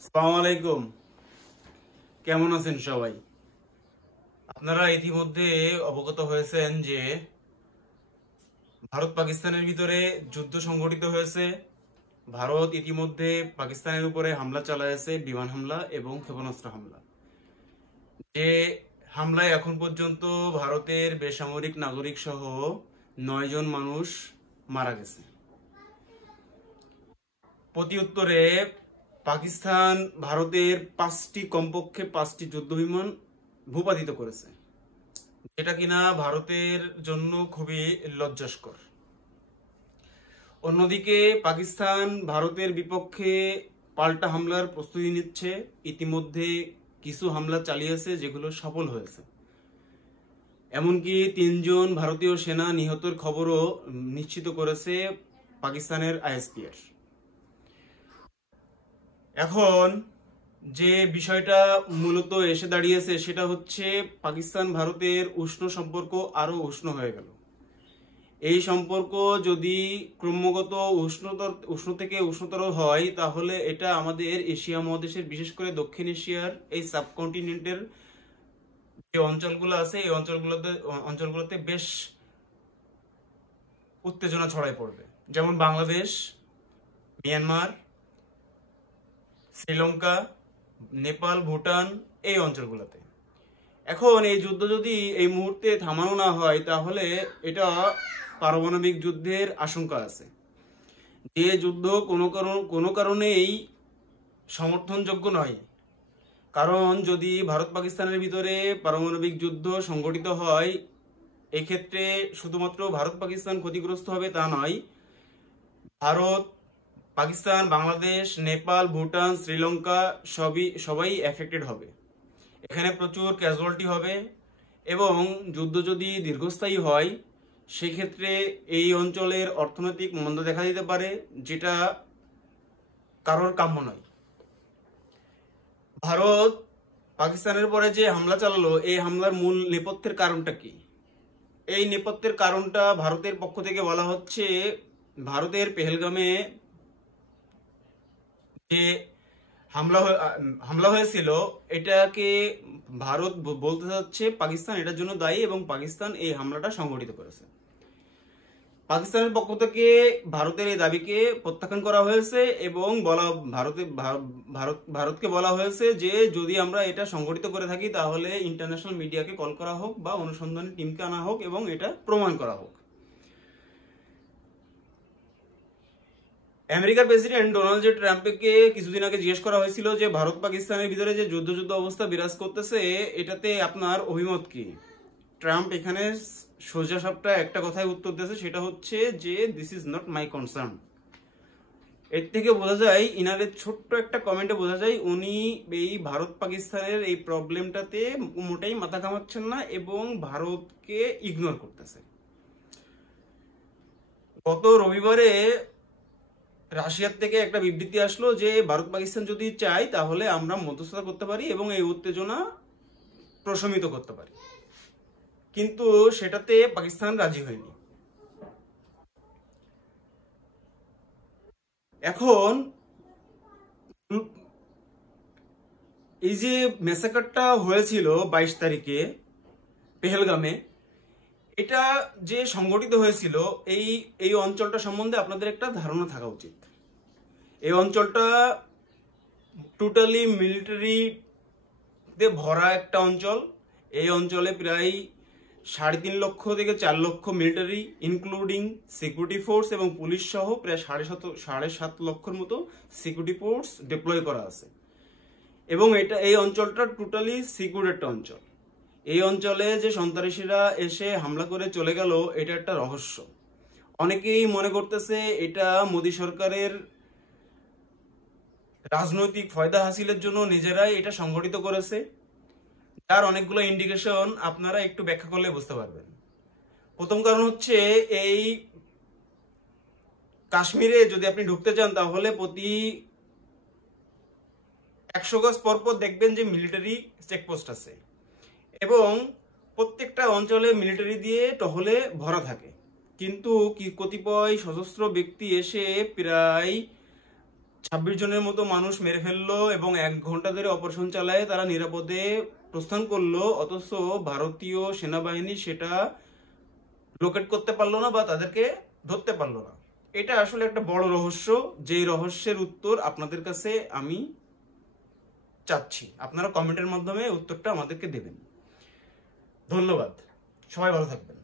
আসসালামু আলাইকুম। কেমন আছেন সবাই? আপনারা ইতিমধ্যে অবগত হয়েছেন যে ভারত পাকিস্তানের ভিতরে যুদ্ধ সংঘটিত হয়েছে। ভারত ইতিমধ্যে পাকিস্তানের উপরে হামলা চালায়েছে, বিমান হামলা এবং ক্ষেপণাস্ত্র হামলা। যে হামলায় এখন পর্যন্ত ভারতের বেসামরিক নাগরিক সহ 9 জন মানুষ মারা গেছে। প্রতি উত্তরে পাকিস্তান ভারতের কমপক্ষে 5টি যুদ্ধ বিমান ভূপাতিত করেছে, যেটা কিনা ভারতের জন্য খুবই লজ্জাস্কর। অন্যদিকে পাকিস্তান ভারতের বিপক্ষে পাল্টা হামলার প্রস্তুতি নিচ্ছে। ইতিমধ্যে কিছু হামলা চালিয়েছে, যেগুলো সফল হয়েছে। এমনকি 3 জন ভারতীয় সেনা নিহতের খবরও নিশ্চিত করেছে পাকিস্তানের আইএসপিআর। এখন যে বিষয়টা মূলত এসে দাঁড়িয়েছে সেটা হচ্ছে পাকিস্তান ভারতের উষ্ণ সম্পর্ক আরো উষ্ণ হয়ে গেল। এই সম্পর্ক যদি ক্রমাগত উষ্ণ থেকে উষ্ণতর হয়, তাহলে এটা আমাদের এশিয়া মহাদেশের, বিশেষ করে দক্ষিণ এশিয়ার এই সাবকন্টিনেন্টের যে অঞ্চলগুলো আছে, এই অঞ্চলগুলোতে বেশ উত্তেজনা ছড়ায় পড়বে। যেমন বাংলাদেশ, মিয়ানমার, শ্রীলঙ্কা, নেপাল, ভুটান, এই অঞ্চলগুলোতে। এখন এই যুদ্ধ যদি এই মুহূর্তে থামানো না হয়, তাহলে এটা পারমাণবিক যুদ্ধের আশঙ্কা আছে। যে যুদ্ধ কোনো কারণেই সমর্থনযোগ্য নয়। কারণ যদি ভারত পাকিস্তানের ভিতরে পারমাণবিক যুদ্ধ সংঘটিত হয়, এক্ষেত্রে শুধুমাত্র ভারত পাকিস্তান ক্ষতিগ্রস্ত হবে তা নয়, ভারত, পাকিস্তান, বাংলাদেশ, নেপাল, ভুটান, শ্রীলঙ্কা সবাই এফেক্টেড হবে। এখানে প্রচুর ক্যাজুয়ালিটি হবে এবং যুদ্ধ যদি দীর্ঘস্থায়ী হয়, সেক্ষেত্রে এই অঞ্চলের অর্থনৈতিক মন্দা দেখা দিতে পারে, যেটা কারোর কাম্য নয়। ভারত পাকিস্তানের পরে যে হামলা চালালো, এই হামলার মূল নেপথ্যের কারণটা কি? এই নেপথ্যের কারণটা ভারতের পক্ষ থেকে বলা হচ্ছে, ভারতের পেহেলগামে যে হামলা হয়েছিল, এটাকে ভারত বলতে চাচ্ছে পাকিস্তান এটার জন্য দায়ী এবং পাকিস্তান এই হামলাটা সংগঠিত করেছে। পাকিস্তানের পক্ষ থেকে ভারতের এই দাবিকে প্রত্যাখ্যান করা হয়েছে এবং ভারতকে বলা হয়েছে যে যদি আমরা এটা সংগঠিত করে থাকি, তাহলে ইন্টারন্যাশনাল মিডিয়াকে কল করা হোক বা অনুসন্ধানী টিমকে আনা হোক এবং এটা প্রমাণ করা হোক। আমেরিকার প্রেসিডেন্ট ডোনাল্ড জে ট্রাম্পকে কিছুদিন আগে জিজ্ঞেস করা হয়েছিল যে ভারত পাকিস্তানের ভিতরে যে যুদ্ধ অবস্থা বিরাজ করতেছে, এটাতে আপনার অভিমত কি? ট্রাম্প এখানে সোজা সাপটা একটা কথায় উত্তর দিয়েছে, সেটা হচ্ছে যে this is not my concern. এর থেকে বোঝা যায়, ইনারের ছোট্ট একটা কমেন্টে বোঝা যায় উনি এই ভারত পাকিস্তানের এই প্রবলেমটাতে মোটেই মাথা ঘামাচ্ছেন না এবং ভারতকে ইগনোর করতেছে। গত রবিবারে রাশিয়ার থেকে একটা বিবৃতি আসলো যে ভারত পাকিস্তান যদি চায়, তাহলে আমরা মধ্যস্থতা করতে পারি এবং এই উত্তেজনা প্রশমিত করতে পারি, কিন্তু সেটাতে পাকিস্তান রাজি হয়নি। এখন এই যে মেসাকারটা হয়েছিল 22 তারিখে পেহেলগামে, এটা যে সংগঠিত হয়েছিল, এই এই অঞ্চলটা সম্বন্ধে আপনাদের একটা ধারণা থাকা উচিত। এই অঞ্চলটা টোটালি মিলিটারিতে ভরা একটা অঞ্চল। এই অঞ্চলে প্রায় 3.5 লক্ষ থেকে 4 লক্ষ মিলিটারি, ইনক্লুডিং সিকিউরিটি ফোর্স এবং পুলিশ সহ প্রায় 7.5 লক্ষের মতো সিকিউরিটি ফোর্স ডিপ্লয় করা আছে। এবং এই অঞ্চলটা টোটালি সিকিউর একটা অঞ্চল। এই অঞ্চলে যে সন্ত্রাসীরা এসে হামলা করে চলে গেল, এটা একটা রহস্য। অনেকেই মনে করতেছে এটা মোদী সরকারের রাজনৈতিক ফায়দা হাসিলের জন্য নিজেরাই এটা সংগঠিত করেছে, যার অনেকগুলো ইন্ডিকেশন আপনারা একটু ব্যাখ্যা করলে বুঝতে পারবেন। প্রথম কারণ হচ্ছে, এই কাশ্মীরে যদি আপনি ঢুকতে চান, তাহলে প্রতি 100 গজ পরপর দেখবেন যে মিলিটারি চেকপোস্ট আছে এবং প্রত্যেকটা অঞ্চলে মিলিটারি দিয়ে টহলে ভরা থাকে। কিন্তু কতিপয় সশস্ত্র ব্যক্তি এসে প্রায় 26 জনের মতো মানুষ মেরে ফেললো এবং 1 ঘন্টা ধরে অপারেশন চালায় তারা নিরাপদে প্রস্থান করলো, অথচ ভারতীয় সেনাবাহিনী সেটা লোকেট করতে পারলো না বা তাদেরকে ধরতে পারলো না। এটা আসলে একটা বড় রহস্য, যেই রহস্যের উত্তর আপনাদের কাছে আমি চাচ্ছি। আপনারা কমেন্টের মাধ্যমে উত্তরটা আমাদেরকে দেবেন। ধন্যবাদ, সবাই ভালো থাকবেন।